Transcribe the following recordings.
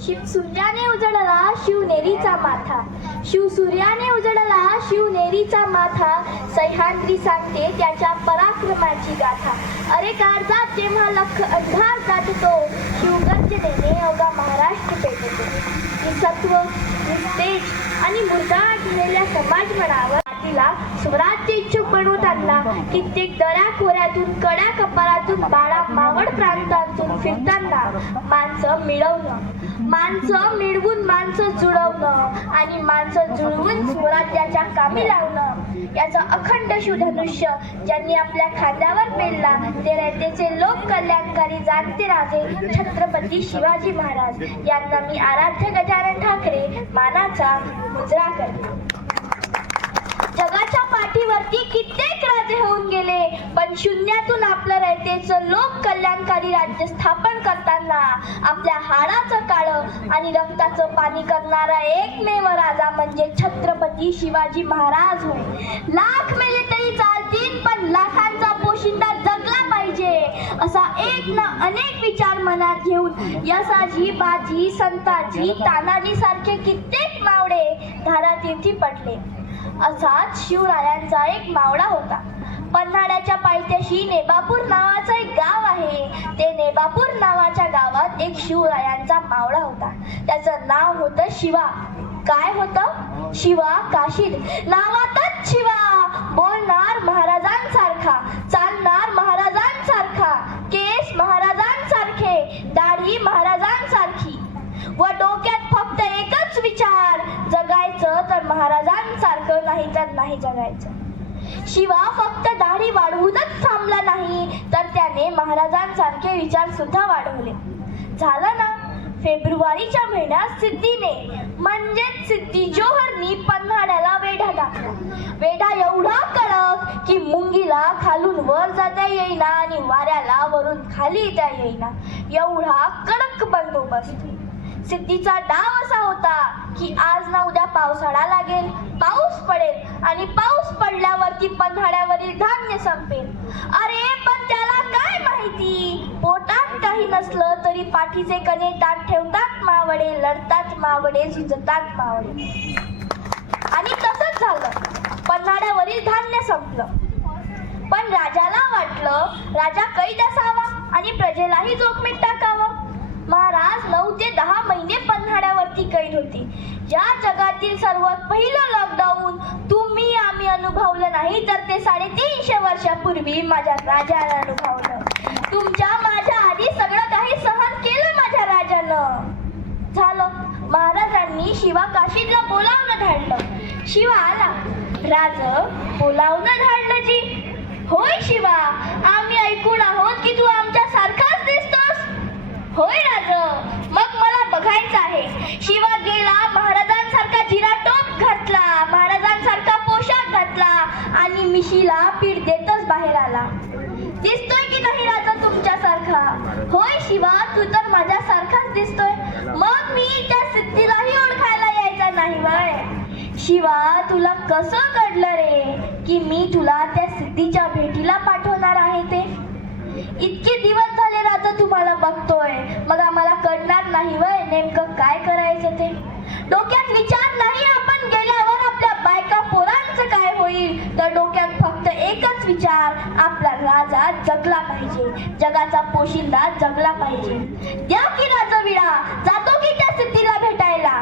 शिवसूर्याने उजळला शिवनेरीचा माथा, शिवसूर्याने उजळला शिवनेरीचा माथा, सह्याद्री सांगते त्याच्या पराक्रमाची गाथा. अरे काळजात जेव्हा लख अंधार दाटतो, शिवगर्जनेने अवघा महाराष्ट्र पेटतो. निसत्व, निस्तेज आणि मुरगाळ झालेल्या समाज मनावर तिला स्वराज्य इच्छुक बनवताना कित्येक दऱ्या खोऱ्यातून कडा कपाळातून बाळा मावळ प्रांतातून फिरताना माणसं मिळवून माणसं जुळवणं आणि माणसं जुळवून स्वराज्याच्या कामी लावणं याचं अखंड शिवधनुष्य ज्यांनी आपल्या खांद्यावर पेलला ते रयतेचे लोक कल्याणकारी जाणते राजे छत्रपती शिवाजी महाराज यांना मी आराध्य गजानन ठाकरे मानाचा मुजरा करते. जगाच्या पाठीवरती कित्येक राजे होऊन गेले, पण शून्यातून आपलं रयतेचं लोक कल्याणकारी राज्य स्थापन करताना आपल्या हाडाचं काळं आणि रक्ताचं पाणी करणारा एकमेव राजा म्हणजे छत्रपती शिवाजी महाराज होय. लाख मेले तरी चालतील, पण लाखांचा पोशिंदा जगला पाहिजे असा एक ना अनेक विचार मनात घेऊन यसाजी, बाजी, संताजी, तानाजी सारखे कित्येक मावळे धारातीर्थी पडले. असाच शिवरायांचा एक मावळा होता. पन्हाळ्याच्या पायथ्याशी नेबापूर नावाचं एक गाव आहे. ते नेबापूर नावाच्या गावात एक शिवरायांचा मावळा होता. त्याचं नाव होतं शिवा. काय होतं? शिवा काशीद. नावातच शिवा. बोलणार महाराजांसारखा, चालणार महाराजांसारखा, केस महाराजांसारखे, दाढी महाराजांसारखी व डोक्यात फक्त एकच विचार, जगायचं तर महाराजांसारखं, नाही तर नाही जगायचं. शिवा फक्त दाढी वाढवूनच थांबला नाही, तर त्याने महाराजांसारखे विचार सुद्धा वाढवले. झालं ना, फेब्रुवारीच्या महिन्यात सिद्धीने म्हणजेच सिद्धी जोहरनी पन्हाळ्याला वेढा टाकला. वेढा एवढा कडक की मुंगीला खालून वर जाता येईना आणि वाऱ्याला वरून खाली येता येईना, एवढा कडक बंदोबस्त. सिद्धीचा डाव असा होता की आज ना उद्या पावसाळा लागेल, पाऊस पडेल आणि पाऊस पडल्यावरती पन्हाळ्यावरील धान्य संपेल. अरे पण त्याला काय माहिती, पोटात काही नसलं तरी पाठीचे कणे ताट ठेवतात मावळे, लढतात मावळे, झुंजतात मावळे. आणि तसंच झालं. पन्हाळ्यावरील धान्य संपलं. पण राजाला वाटलं राजा कैद असावा आणि प्रजेलाही जोखमीत टाकावं. महाराज 9 ते 10 महिने पन्हाळ्यावरती कैद होते. या जगातील सर्वात पहिलं लॉकडाऊन तुम्ही आम्ही अनुभवलं नाही, तर ते 350 वर्षापूर्वी माझ्या राजाने अनुभवलं. तुमच्या माझ्या आधी सगळं काही सहन केलं माझ्या राजानं. झालं. महाराजांनी शिवा काशीदला बोलावणं धाडलं. शिवा आला. राज बोलावणं धाडलं जी. होय शिवा, आम्ही ऐकून आहोत की तू आमच्या सारखाच दिसतोस. होय राज, मग मला बघायचं आहे. शिवा गेला, महाराजांसारखा जिरा टोप घातला, महाराजांसारखा पोशाख घातला आणि मिशीला पीठ देतच बाहेर आला. दिसतोय की नाही राजा तुमच्यासारखा? होय शिवा, तू तर माझ्यासारखाच दिसतोय. मग मी त्या सिद्धीलाही ओळखायला यायचा नाही वय. शिवा, तुला कसं कळलं रे की मी तुला त्या सिद्धीच्या भेटीला पाठवणार आहे ते? इतके दिवस झाले राजा तुम्हाला बघतोय, मग आम्हाला कळणार नाही वय नेमकं काय करायचं ते? डोक्यात विचार नाही आपण गेल्यावर आपल्या बायका पोरांचं काय होईल, तर डोक्यात फक्त एकच विचार, आपला राजा जगला पाहिजे, जगाचा पोशिंदा जगला पाहिजे. द्या की राजविडा, जातो की त्या सिद्धीला भेटायला.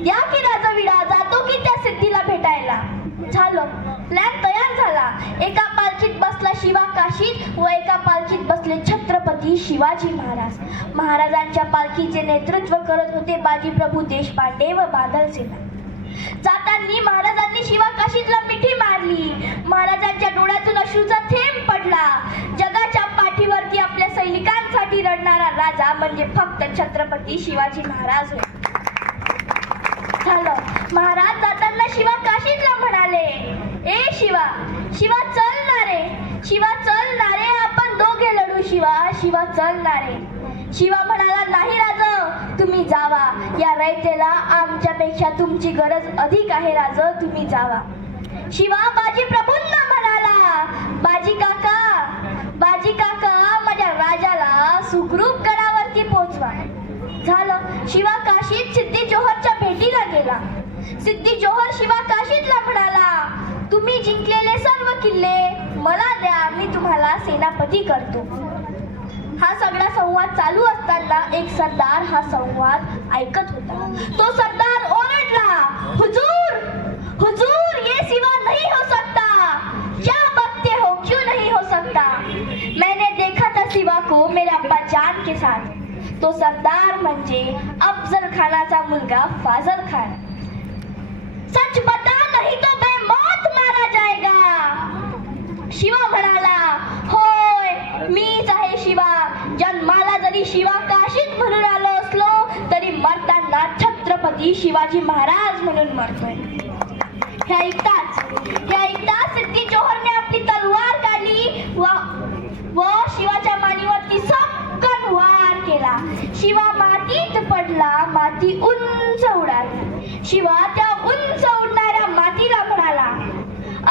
द्या की राजविडा, जातो की त्या सिद्धीला भेटायला. झालं. प्लॅन तयार झाला. एका पालखीत बसला शिवा काशीद व एका पालखीत बसले छत्रपती शिवाजी महाराज. महाराजांच्या पालखीचे नेतृत्व करत होते बाजीप्रभू देशपांडे व बादलसेना. जाताना महाराजांनी शिवा काशीदला मिठी मारली. महाराजांच्या डोळ्यातून अश्रूचा थेंब पडला. जगाच्या पाठीवरती आपल्या सैनिकांसाठी रडणारा राजा म्हणजे फक्त छत्रपती शिवाजी महाराज होय. झालं. महाराज जाताना शिवा काशीदला म्हणाले, ए शिवा, शिवा चल ना रे, शिवा चल ना रे, आपण दोघे लढू शिवा, शिवा चल ना रे. शिवा म्हणाला, नाही राज, तुम्ही जावा, या रयतेला आमच्यापेक्षा तुमची गरज अधिक आहे राज, तुम्ही जावा. शिवा बाजी प्रभूंना म्हणाला, बाजी काका, माझ्या राजाला सुखरूप गडावर वरती पोहोचवा. झालं. शिवा काशीत सिद्धी जोहरच्या भेटीला गेला. सिद्धी जोहर शिवा काशीतला म्हणाला, तुम्ही जिंकलेले सर्व किल्ले मला द्या, मी तुम्हाला सेनापती करतो. हा सगळा संवाद चालू असताना एक सरदार हा संवाद ऐकत होता. तो सरदार ओरडला, हुजूर हुजूर, ये सिवा नहीं हो सकता. क्या बकते हो, क्यों नहीं हो सकता? मैंने देखा था सिवा को मेरे अब्बा जान के साथ. तो सरदार म्हणजे अफजल खानाचा मुलगा फाजल खान. सच बता नहीं तो बेमौत मारा जाएगा. शिवा म्हणाला, होय मीच आहे शिवा. जन्माला जरी शिवा काशीत म्हणून आलो असलो तरी मरताना छत्रपती शिवाजी महाराज म्हणून मरतोय. हे ऐकताच सिद्धी जोहरने आपली तलवार काढली व शिवाच्या मानेवरती सक्कन वार केला. शिवा मातीत पडला. माती उंच उडाली. शिवा त्या उंच उडणाऱ्या मातीला म्हणाला,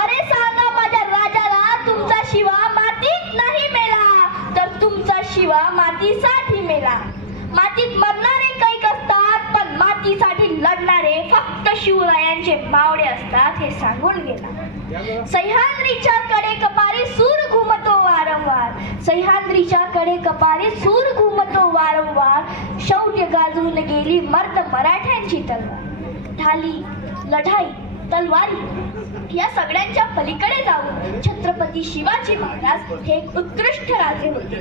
अरे सांगा माझ्या राजाला, तुमचा शिवा मातीत नाही मेला तर तुमचा शिवा मातीसाठी मेला. मातीत मरणारे कैक असतात पण मातीसाठी लढणारे फक्त शिवरायांचे मावळे असतात हे सांगून गेला. सह्याद्रीच्या कडे कपारी सूर घुमतो वारंवार. सह्याद्रीच्या कडे कपारी सूर घुमतो वारंवार. शौर्य गाजून गेली मर्द मराठ्यांची तलवार. ढाली, लढाई, तलवारी या सगळ्यांच्या पलीकडे जाऊन छत्रपती शिवाजी महाराज हे एक उत्कृष्ट राजे होते.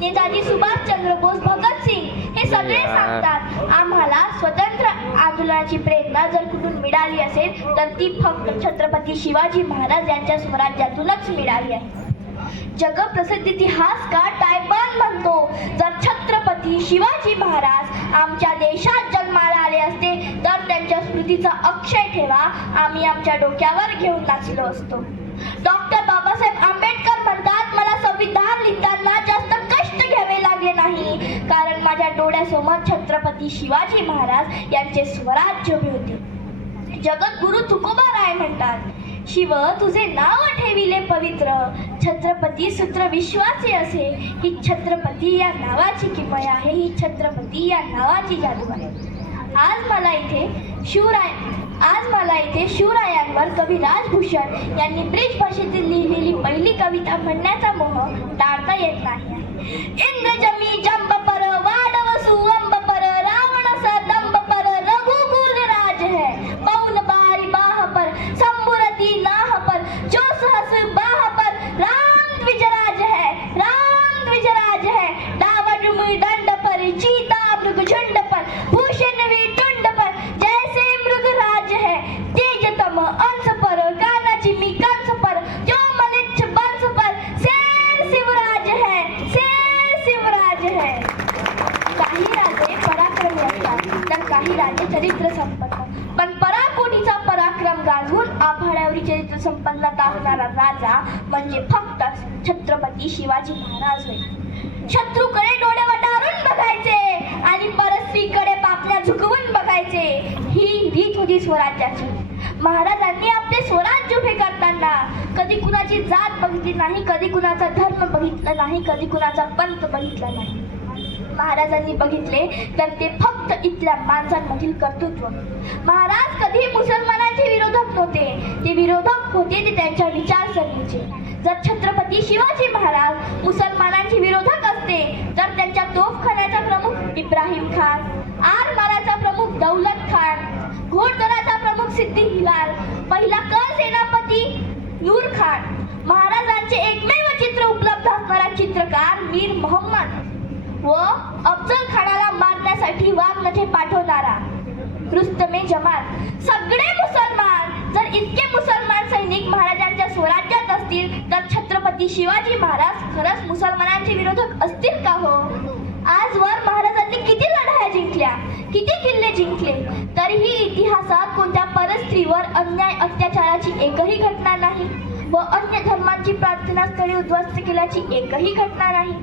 नेताजी सुभाषचंद्र बोस, भगतसिंग हे सगळे सांगतात, आम्हाला स्वतंत्र आंदोलनाची प्रेरणा जर कुठून मिळाली असेल तर ती फक्त छत्रपती शिवाजी महाराज यांच्या स्वराज्यातूनच मिळाली आहे. जगप्रसिद्ध इतिहासकार टायबन म्हणतो, जर छत्रपती शिवाजी महाराज आमच्या देशात जन्माला आले असते तर त्यांच्या स्मृतीचा अक्षय ठेवा आम्ही आमच्या डोक्यावर घेऊन नाचलो असतो. डॉक्टर बाबासाहेब आंबेडकर म्हणतात, मला संविधान लिहिताना जास्त कष्ट घ्यावे लागले नाही कारण माझ्या डोळ्यासमोर छत्रपती शिवाजी महाराज यांचे स्वराज्य उभे होते. जगद्गुरु तुकोबाराय म्हणतात, शिव तुझे नाव ठेविले पवित्र, छत्रपती सूत्र विश्वाचे असे. ही छत्रपती या नावाची किमया आहे, ही छत्रपती या नावाची जादू आहे. आज मला इथे शिवरायांवर कवी राजभूषण यांनी ब्रिज भाषेतील लिहिलेली पहिली कविता म्हणण्याचा मोह टाळता येत नाही. इंद्रजमी जंब पर वाडव सुअंब पर रावण स दंब पर रघुकुल राज है. पौन बारी बाह पर संबुरती नाह पर जो सहस बाह पर राम द्विजराज है. राम द्विजराज है. डावड दंड पर चीता मृग झुंड पर भूषण विटुंड पर जैसे मृग राज है. तेजतम अंश पर कानाची मी कंस पर जो मलिच्छ बंस पर शेर शिवराज है. शेर शिवराज है. काही राजे पराक्रमी असतात तर काही राजे चरित्र संपन्न, पण पराकोटीचा पराक्रम गाजवून आभाळावरी चरित्र संपन्नता असणारा राजा म्हणजे फक्त छत्रपती शिवाजी महाराज होय. शत्रूकडे डोळे वटारून बघायचे आणि परस्त्रीकडे पापण्या झुकवून बघायचे, ही रीत होती स्वराज्याची. महाराजांनी आपले स्वराज्य उभे करताना कधी कुणाची जात बघितली नाही, कधी कुणाचा धर्म बघितला नाही, कधी कुणाचा पंथ बघितला नाही. महाराजांनी बघितले तर ते फक्त इथल्या माणसांमधील कर्तृत्व. महाराज कधी मुसलमानांचे विरोधक नव्हते, ते विरोधक होते ते त्यांच्या विचारसरणीचे. जर छत्रपती शिवाजी महाराज मुसलमानांचे विरोधक असते तर त्यांच्या तोफखान्याचा प्रमुख इब्राहिम खान, आरमाराचा प्रमुख दौलत खान, घोडदळाचा प्रमुख सिद्दी हिलाल, पहिला कर सेनापती नूर खान, महाराजांचे एकमेव चित्र उपलब्ध असणारा चित्रकार मीर मोहम्मद व अफजल खानाला मारण्यासाठी वाघनखे पाठवणारा रुस्तमे जमाल, सगळे मुसलमान. जर इतके मुसलमान सैनिक महाराजांच्या स्वराज्यात असतील तर छत्रपती शिवाजी महाराज खरंच मुसलमानांचे विरोधक असतील का हो? आजवर महाराजांनी किती लढाया जिंकल्या, किती किल्ले जिंकले, तरीही इतिहासात कोणत्या परस्त्रीवर अन्याय अत्याचाराची एकही घटना नाही व अन्य धर्मांची प्रार्थनास्थळे उद्ध्वस्त केल्याची एकही घटना नाही.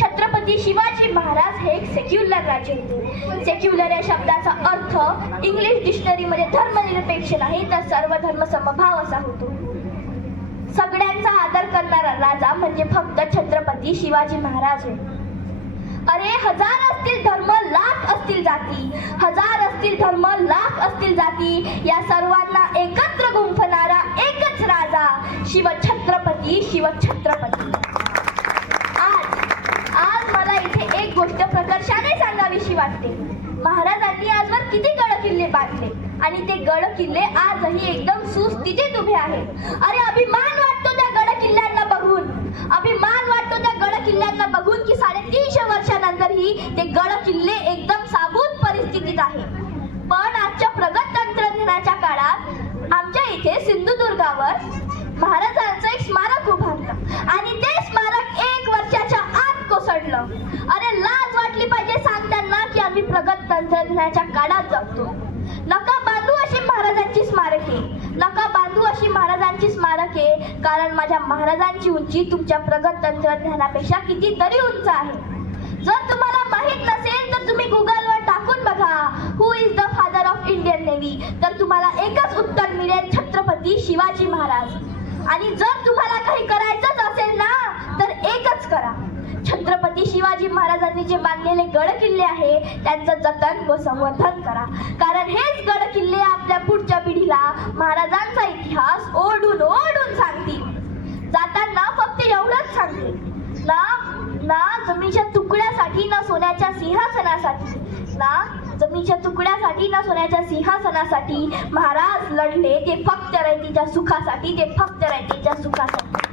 छत्रपती शिवाजी महाराज हे एक सेक्युलर राज्य होते. सेक्युलर या शब्दाचा अर्थ इंग्लिश डिक्शनरीमध्ये धर्मनिरपेक्ष नाही तर सर्व धर्म समभाव असा होतो. सगळ्यांचा आदर करणारा राजा म्हणजे फक्त छत्रपती शिवाजी महाराज होय. अरे हजार असतील धर्म, लाख असतील जाती, हजार असतील धर्म, लाख असतील जाती, या सर्वांना एकत्र गुंफणारा एकच राजा, शिवछत्रपती, शिवछत्रपती. आज मला इथे एक गोष्ट प्रकर्षाने सांगावीशी वाटते. महाराजांनी आजवर किती गड किल्ले बांधले आणि ते गड किल्ले आजही एकदम सुस्थितीत उभे आहेत. अरे अभिमान वाटतो त्या गड किल्ल्यांना बघून, अभिमान वाटतो त्या गड किल्ल्यांना बघून की 350 वर्षानंतरही ते गड किल्ले एकदम साबूत परिस्थितीत आहे. पण आजच्या प्रगत तंत्रज्ञानाच्या काळात आमच्या इथे सिंधुदुर्गावर महाराजांचं एक स्मारक उभारलं आणि ते स्मारक 1 वर्षाच्या आत कोसळलं. अरे लाज वाटली पाहिजे सांगताना की आम्ही प्रगत तंत्रज्ञानाच्या काळात जगतो. नका बांधू अशी महाराजांची स्मारके, नका बांधू अशी महाराजांची स्मारके, कारण माझ्या महाराजांची उंची तुमच्या प्रगत तंत्रज्ञानापेक्षा कितीतरी उंच आहे. जर तुम्हाला माहित नसेल तर तुम्ही गुगलवर टाकून बघा who is the father of Indian navy, तर तुम्हाला एकच उत्तर मिळेल, छत्रपती शिवाजी महाराज. आणि जर तुम्हाला काही करायचंच असेल ना तर एकच करा, छत्रपती शिवाजी महाराजांनी जे बांधलेले गड किल्ले आहे त्यांचं जतन व संवर्धन करा, कारण हेच गड किल्ले आपल्या पुढच्या पिढीला महाराजांचा इतिहास ओढून ओढून सांगतील. जाताना फक्त एवढंच सांगते ना जमीच्या तुकड्यासाठी, ना सोन्याच्या सिंहासनासाठी, ना जमीच्या तुकड्यासाठी, ना सोन्याच्या सिंहासनासाठी महाराज लढले, ते फक्त रयतेच्या सुखासाठी, ते फक्त रयतेच्या सुखासाठी.